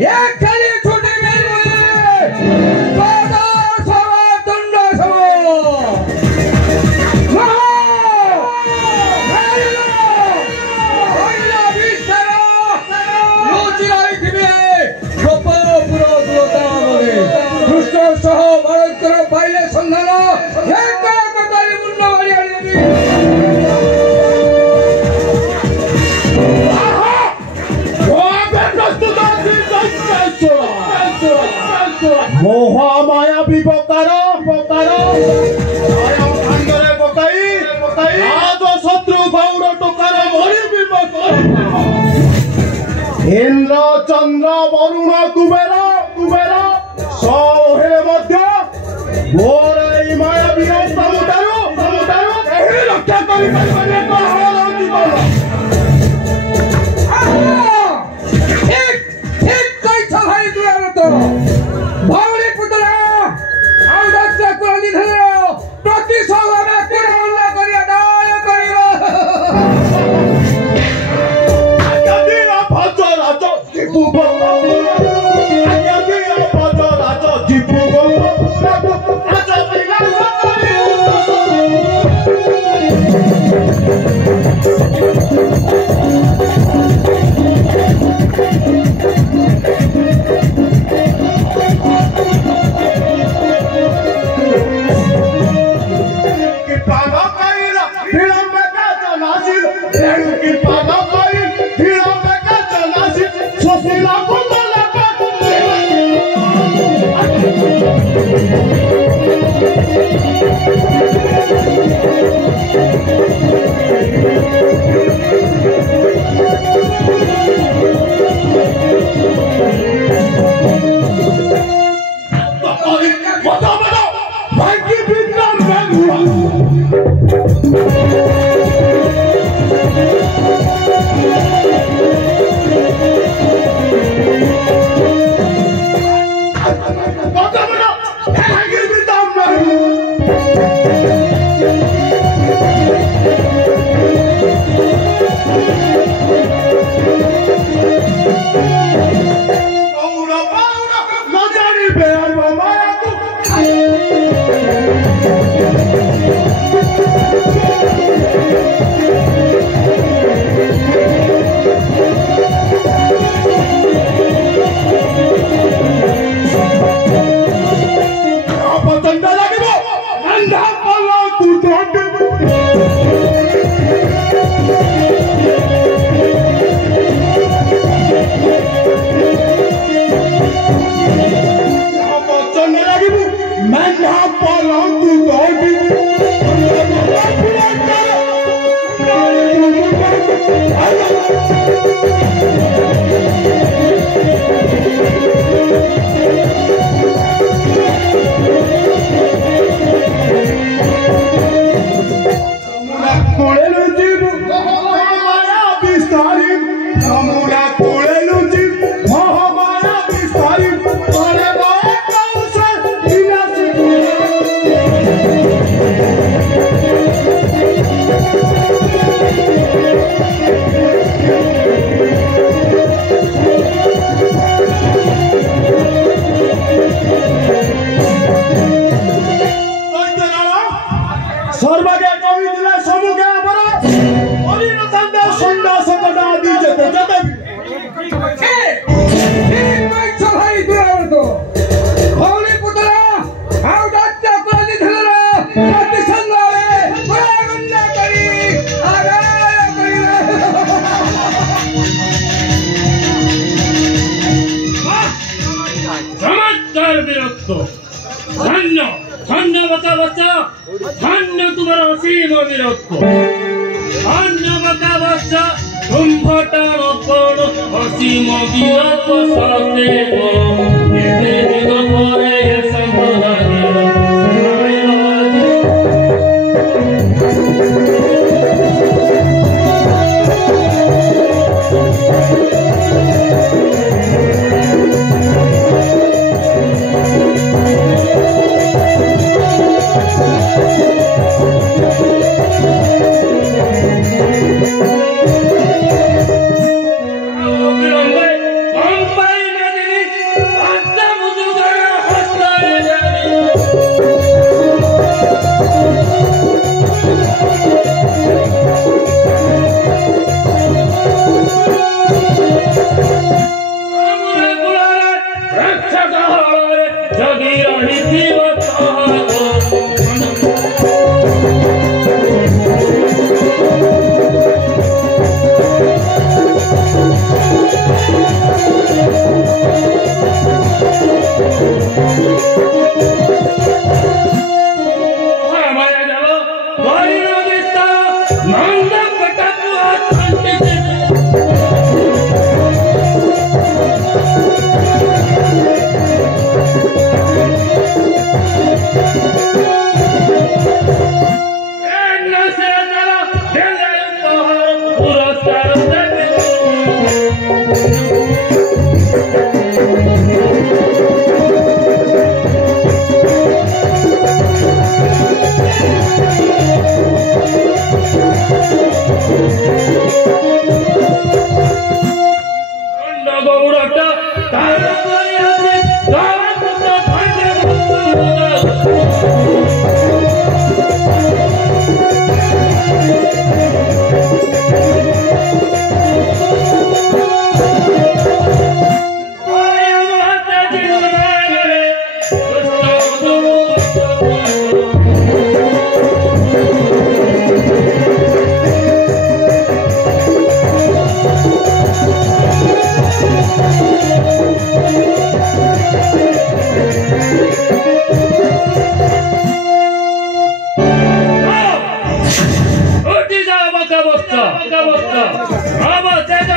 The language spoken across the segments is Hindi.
एक खाली छुट्टी मिल मोहमाया विपकारो भांगरे पकाई आज शत्रु गौर टोकार भरी विपकार इंद्र चंद्र वरुण कुबेर सहे मध्य मोर ए मायावी समुदाय रक्षा कर मुंबई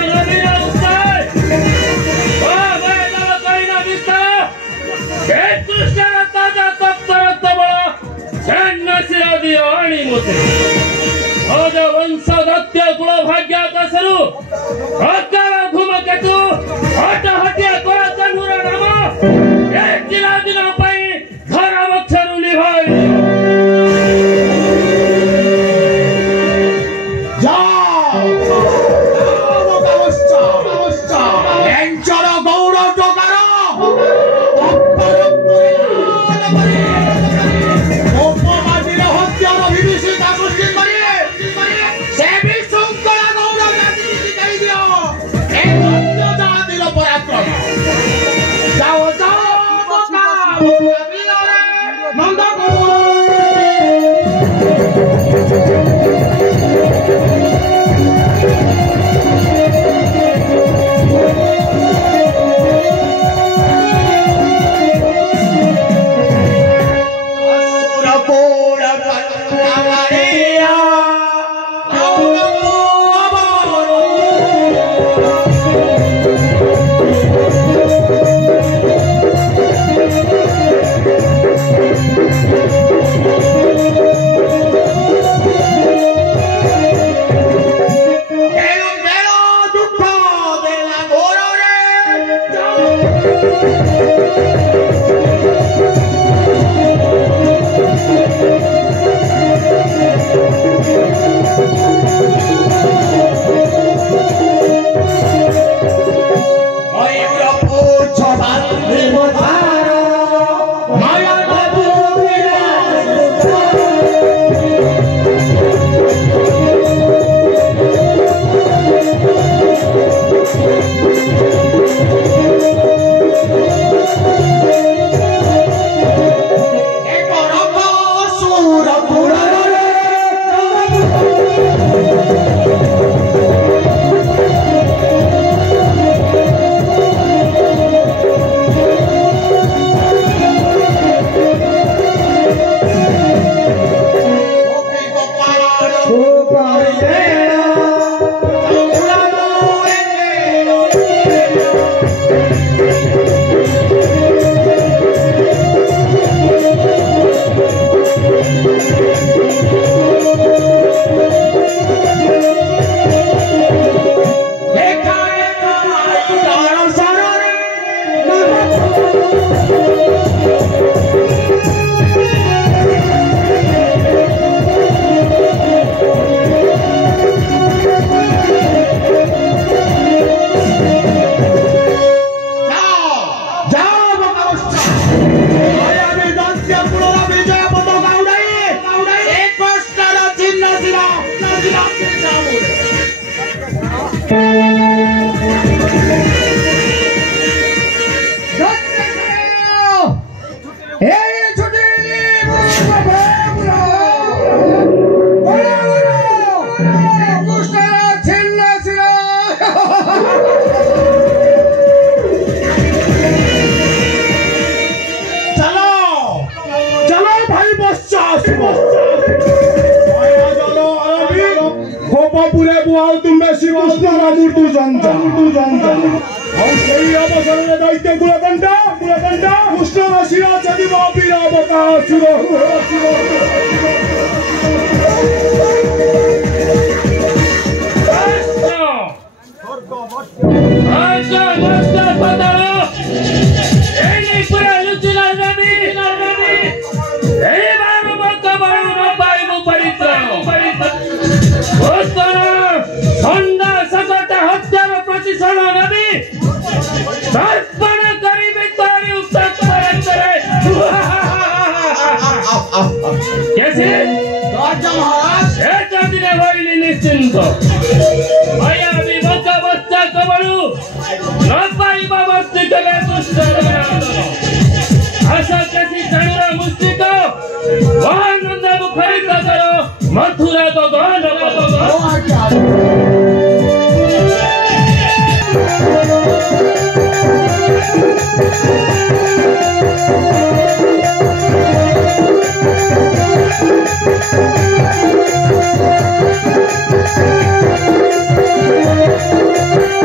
नवीन उत्तर कळीना दिसता हे कृष्णाला ताजा तप्त रक्त बळ सैन्य दियो आणि मोते भोज वंशदत्य कुळ भाग्याचा सरू अकाळ धूमकेतू हट हटिया कोळा चंडूर नाम एक दिना दिना पाई घर अक्षरू निभाई मथुरा तो Thank you.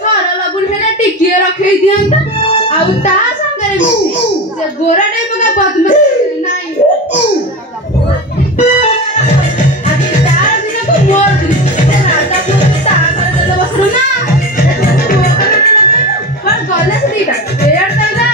सरल बुढ़े टिकिए रखे दियंत आउ ता संगरे से गोरा टाइप का बदमाश नहीं आदि तार दिन को मोर दिन से राजा को ता कर दे बसरो ना पर गले से दीटा पेड़ तैला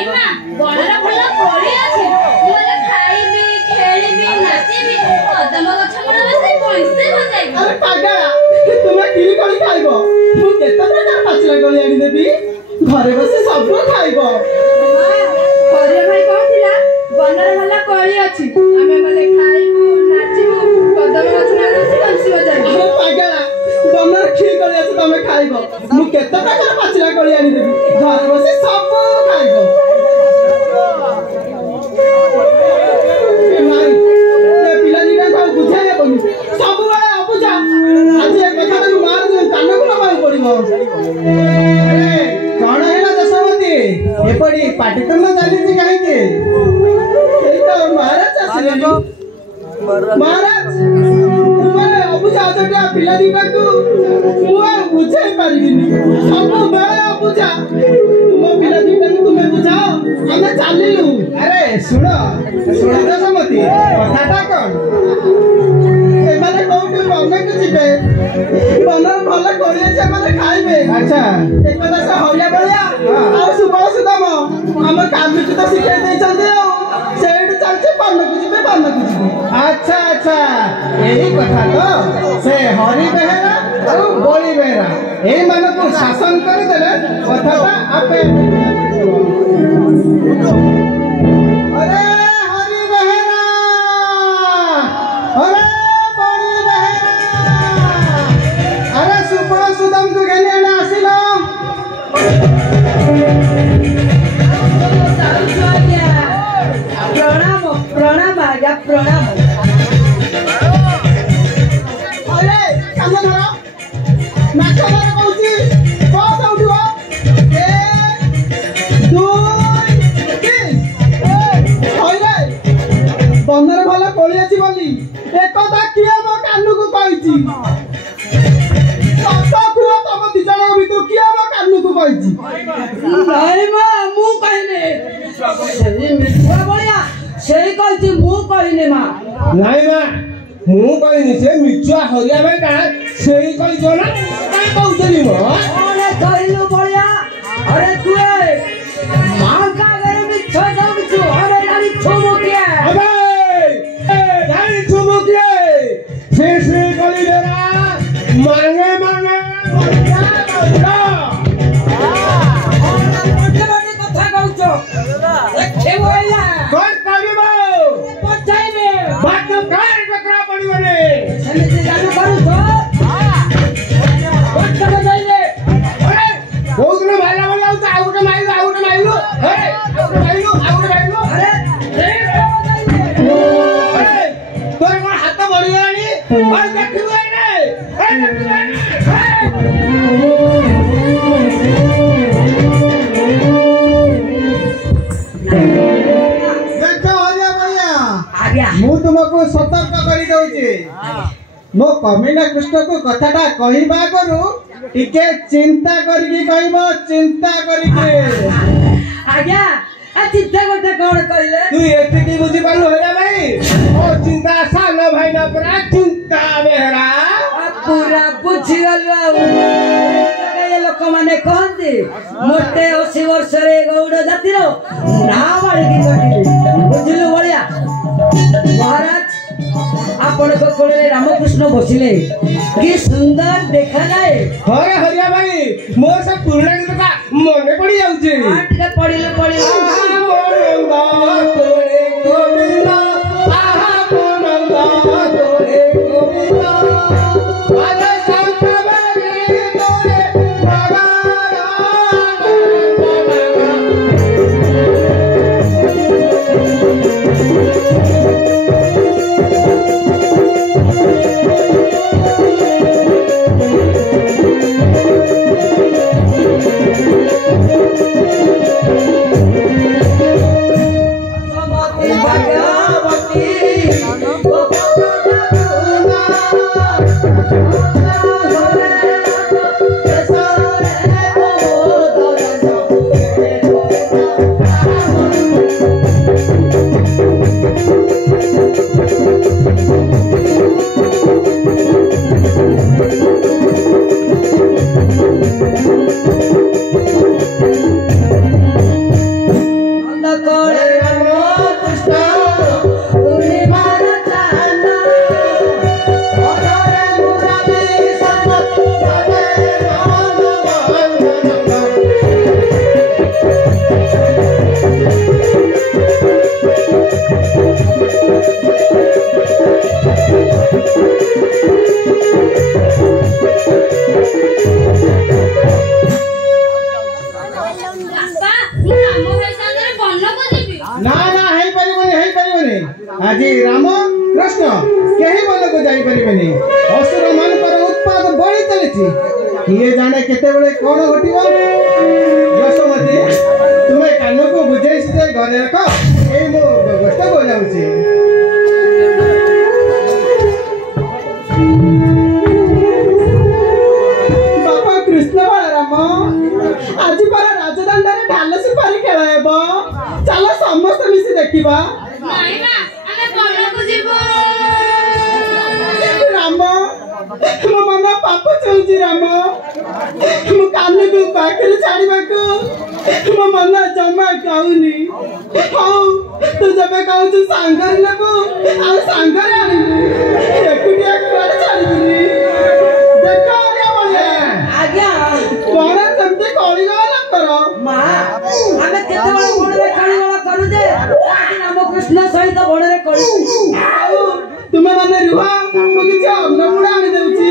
ନାଇଁ ମା ବଣରେ ଭଲ କୋଳି ଅଛି ମୁଁ ହେଲେ ଖାଇବି ଖେଳିବି ନାଚିବି କଦମ ଗଛ ମୂଳେ ବସି ବଂଶୀ ବଜାଇବି। अरे पागला तुम की कोली खाइब मु केते प्रकार पाचला कोली आनी देबी घरे बसे सब खाइब। हरिया भाई कहथिला बणरे ଭଲ କୋଳି ଅଛି ଆମେ ଗଲେ ଖାଇବୁ ନାଚିବୁ କଦମ ଗଛ ମୂଳେ ବସି ବଂଶୀ ବଜାଇବୁ। अरे पागला बनर की कोली আছে তুমি খাইব मु केते प्रकार पाचला कोली आनी देबी घरे बसे सब खाइब। भाई ये पिला निका को बुझाया कोनी सब बळे अबुझा आज ए कथा को मार दे कान को लबाई पड़िबो। अरे कोन हेला दशमती एपडी पाटितन चाली छी काहे के एई तो महाराज आसिले महाराज तुम्हारे अबुझा आजटा पिला निका को मु बुझाई पारिबिनी सब बळे अबुझा तुम पिला निका को तुमे बुझाओ हमें चालिलु। अरे सुनो सुनो दशमती कथाटा कोन एमाने कोउटे बने के जिबे बनर भले कोली छे माने खाइबे। अच्छा एक कथा से होया बलिया आ सुबह सुदम हम कामी को तो सिखाई दे चलते हो सेड चलचे बने को जिबे बने को जिबे। अच्छा अच्छा यही कथा तो से हरि बेहरा और बोली बेहरा ए माने को शासन कर देले कथाटा आपे। अरे हरि बेहरा अरे बड़ी बेहरा अरे सुपर सुदम को घेने ना आसिलो। प्रणाम प्रणाम आज्ञा प्रणाम। अरे कान धर नाच धर कहूची बस उठिबो 1 2 3 होइले बंदर भला कोली अछि बोली एकता किए मो कान्नू को कहिची सत कुआ तम दी जण भितर किए मो कान्नू को कहिची। नहीं मां मु कहने सही मिठा बलिया सही कहती मु कहने मां ନାଇଁ ମା ମୁଁ କହିନି ସେ ମିଛୁଆ ହରିଆ ଭାଇ କା ସେଇ କହିଛ ନା କାଇଁ କହୁଥିଲି ମୋ ओने कहलु बलिया अरे तू मां का घर में छोड़ छु अरे लाली छोमो के अबे ए जाई तुम के से गली देरा मांगे मांगे बच्चा बच्चा मोटे मोटे कथा कहछो देखे बोला कोन करिबो पछाइबे बात काय बकरा पड़िबने समिति जानु करू तो कोन कर जाइले अरे बहुत न भाला भाला आउट माइलो अरे आउट माइलो अरे देख अरे तोर कोन हाथ बढी गलानी ओय देखिबे रे ओय देखिबे देखो हरिया भैया आ गया मु तुमको सतर्क करी दउची मो कमिना कृष्ण को कथाटा कहिबा करू टिके चिंता करके कहबो चिंता करके। आ गया आ चिंता करते कौन कहले तू एते की बुझी पालु हेरा भाई ओ चिंता सानो भाई ना परा चिंता बेहरा पूरा बुझी गलु ये लोक माने कहंती मोटे 80 वर्ष रे गौड़ जातिर ना बाळकी कटिले बुझिलु बलिया महाराज आपण को कोले रामकृष्ण बसिले की सुंदर देखा जाए अरे हरिया भाई मोर से पुराना गीत का मने पड़ी जाउची आटके पडिले पडिले मोरंगा तोरे गोविंदा आहा मोरंगा तोरे गोविंदा आजा संत बरी तोरे भगवान ना ना है परिबनी आज राम कृष्ण केही मन को जाई परिबनी असुर मानकर उत्पाद बढ़ी चली किए जाने केते बेले कोन घटिबो यशोमती तुमे कान को बुझाई से घरे रख ए मो गोष्ठ को जाउची बाबा कृष्ण बलराम आज पर राजदंड रे ढाल सुपारी खेल हेबो चलो समस्त मिसी देखिबा नहीं ना ଆମେ କଣକୁ ଯିବୁ राम मो मन पाप चलची राम मो कान को पाखरे छाड़ीबाकू मो मन जमा काउनी हौ तू जबे कहू सांगर लेबू आ सांगर आनिबू एकुटिया कुआडे छाड़ीबी देखो रे बोले आज्ञा कोन समते कळी गला करो ମା ଆମେ କେତେବେଳେ ବଣରେ କାଳିଗଳ କରୁ ଯେ ଆଜି ରାମ କୃଷ୍ଣ ସହିତ ବଣରେ କଳି ଆଉ ତୁମେ ମାନେ ରୁହ ମୁଁ କିଛି ଅନ୍ନପୁଡ଼ା ଆଣି ଦେଉଛି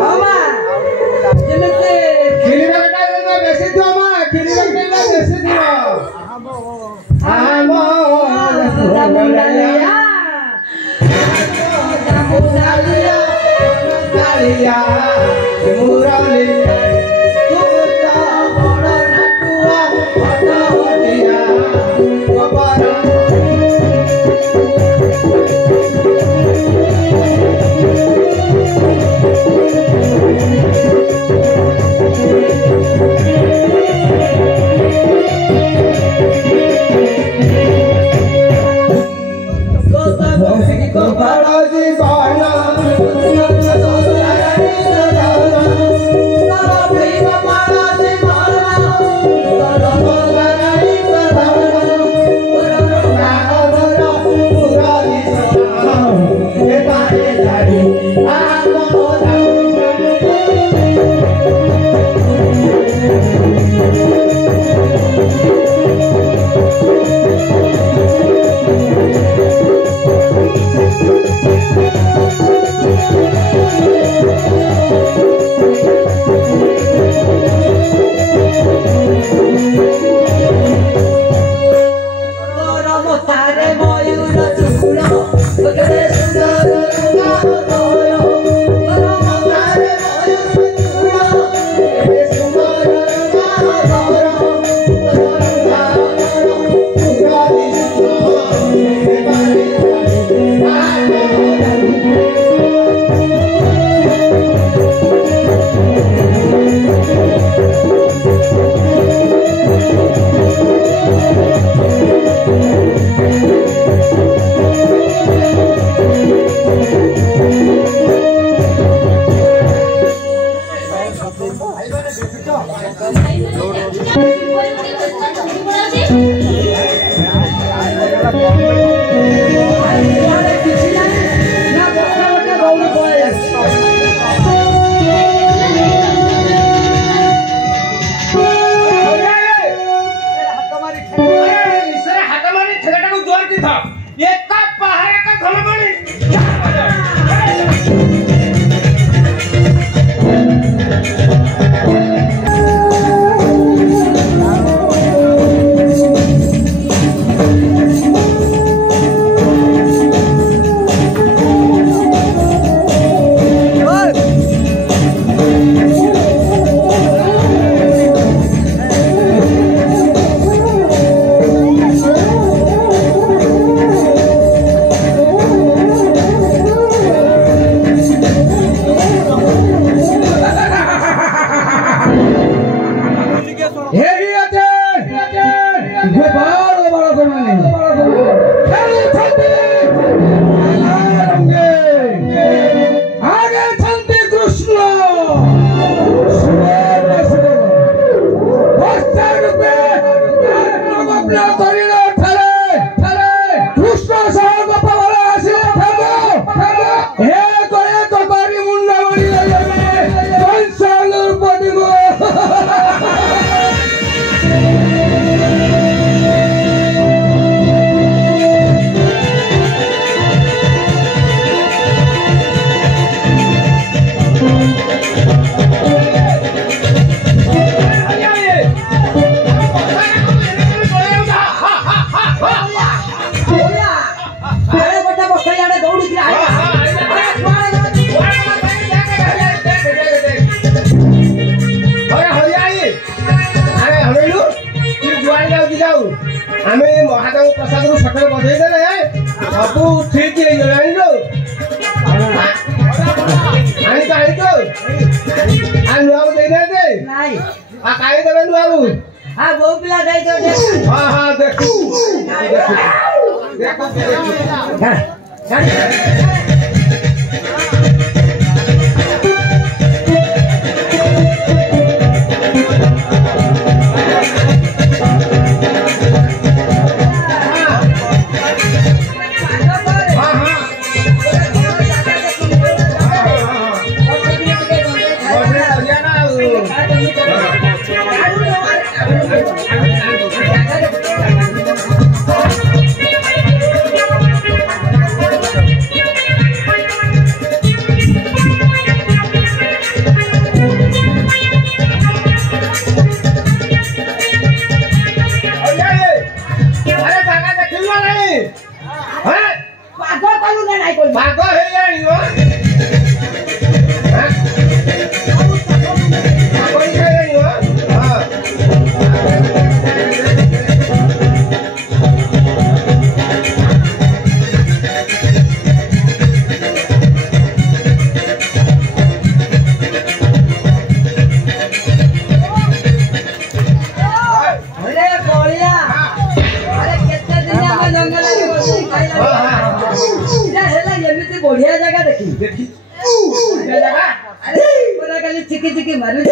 ହଁ ମା ଯେମିତି କ୍ଷୀର ଟା ବେଶୀ ଥିବ ମା କ୍ଷୀର ଟା ବେଶୀ ଥିବ ଆମ ଦାମୁଡାଲିଆ ଦାମୁଡାଲିଆ କାଳିଆ ମୁରଲି ତୁ ତ ବଡ଼ ନାଟୁଆ ବଡ଼ ହଟିଆ ଗୋବର महादेव प्रसाद को सटल बधेई देले सब ठीक हो गलानी लो आई तो आ नुआ दे दे नहीं आ काई देबे नुआ हाँ वो पिला दे दो हाँ देखो बढ़िया जगह देखी पूरा खाली चिकी चिकी मारू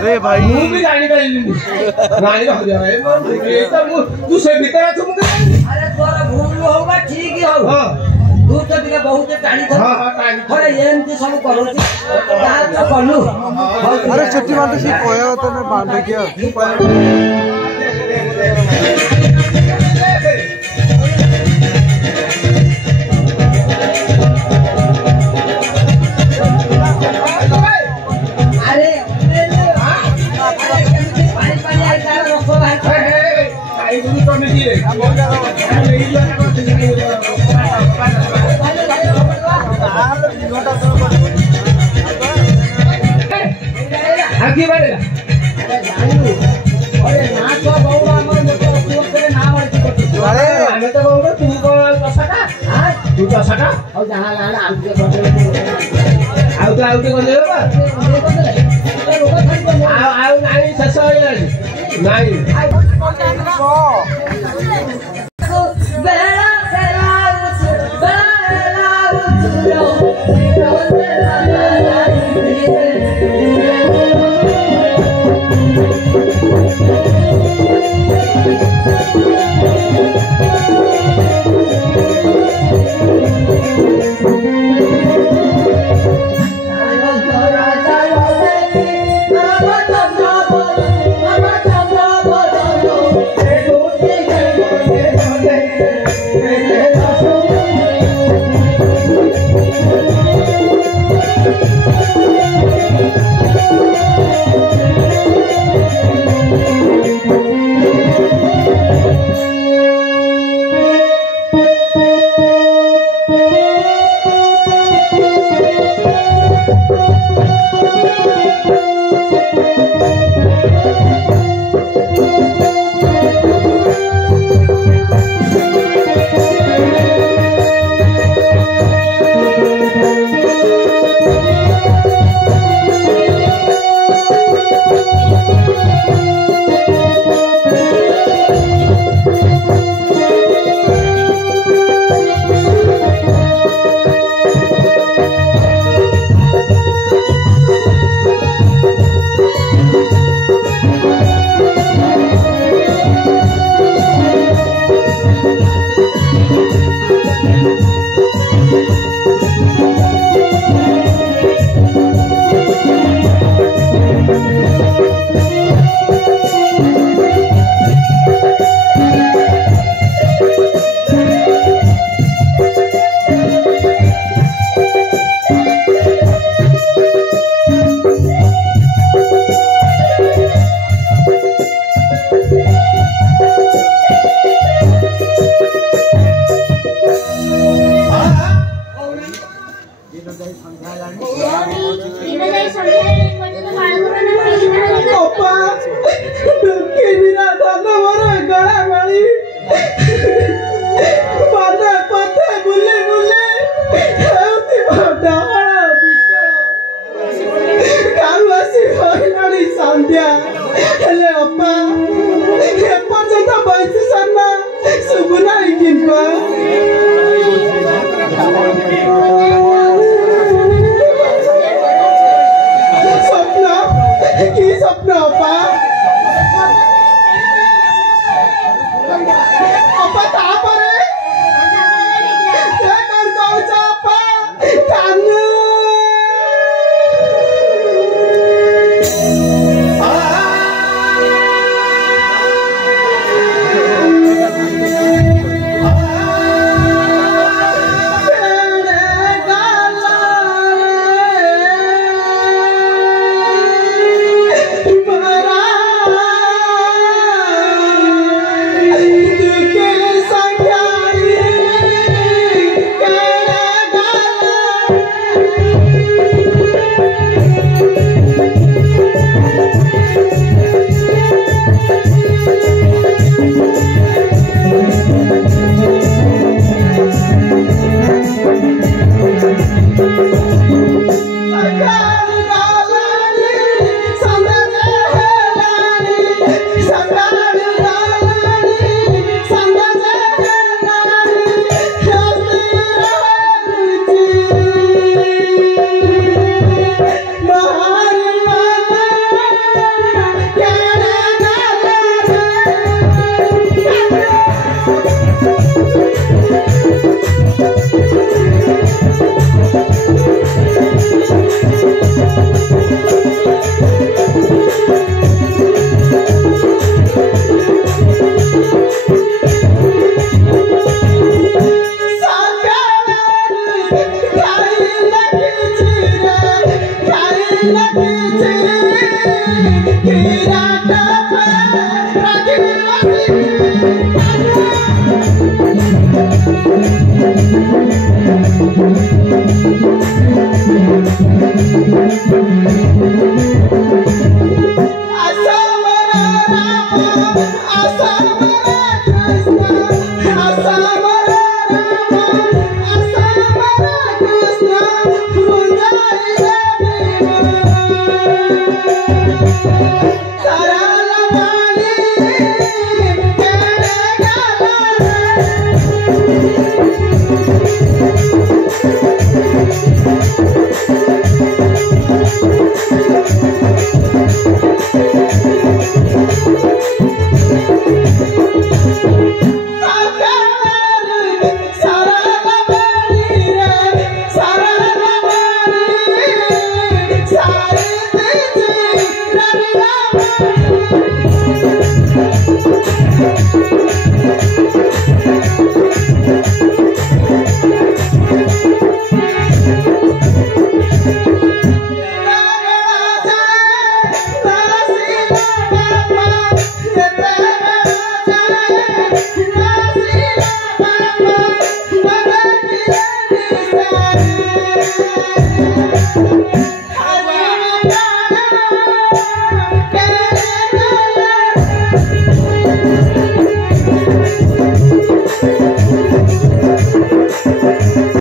अरे भाई ମୁଁ ବି ଜାଣିପାରିଲିନି ରାଣୀ ହରିଆ ତୁ ସେ ଭିତରେ ଅଛୁ ମୁଁ अरे तोर भूल होगा ठीक ही होगा ହଁ तू तो ଟିକେ ବହୁତ ଟାଣି ଥର ହଁ ହଁ ଟାଣି ହଁ ଏମିତି ସବୁ କରୁଛି ଯାହା ତ କଲୁ अरे छुट्टी मारते से कोया होता ना बांध किया अरे केମିତି ପାଣି ପାଣି ଆଇ ତାର ରସ ବାହାରି ଖାଇ ଗୁରୁ କମିଟି ରେ आगे बढ़ेगा अरे ना तो गौड़ हमर मोटे अरे ना मारती अरे हमें तो बोल तू को दसटा हां तू दसटा और जहां लाड आउटे बटे आउट आउट कर देबा आउ नाही शेष हो गया नाही बेला बेला संख्या वीरा